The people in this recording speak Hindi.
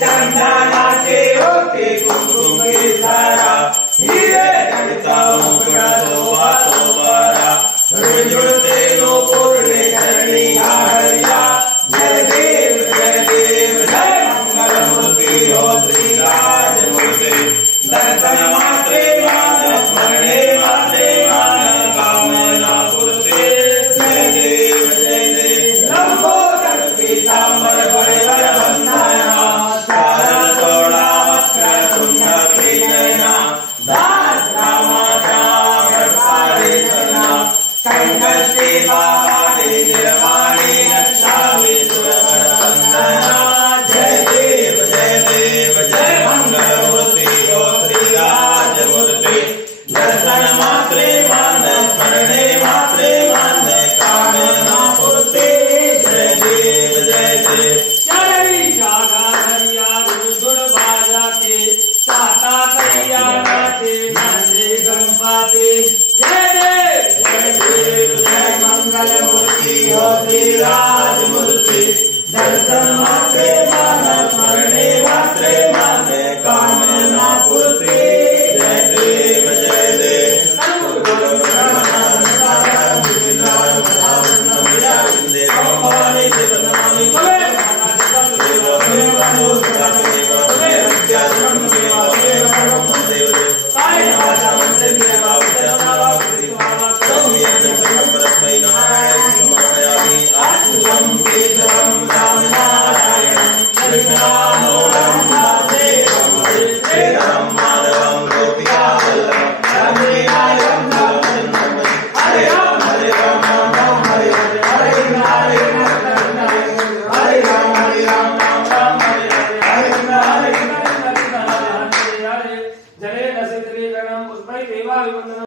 चंदनाचे होते कुंकुम केसारा, हिरे जडिता मुकुट शोभा शोभारा, जुळते नो पूर्णे चरणी हरिया, जय देव जय मंगलमूर्ती हो श्रीराज मूर्ति, दर्शन मात्रे मान स्मरणे मात्रे मान कामना पूर्ते, जय देव नमो पीतांबर परिवर वंदना, सारण सोड़ा वस्त्र कुंड त्रिनयना, दास रामाचा कृपाळे सना, कंकस्ते बाबारे निर्वाणी नक्षावे सुरवर वंदना, जय देव जय मंगलमूर्ति हो श्रीराज मूर्ति, दर्शन मात्रे मान स्मरणे मात्रे मान कामना पूर्ते, जय देव चरणी जागा हरिया गुड़ बाजाते, साता कैया गाते नंदे गंपाते, जय देव जय मंगल मूर्ति हो श्रीराज मूर्ति, दर्शन मात्रे मान स्मरणे मात्रे मान कामना पूर्ति, जय देव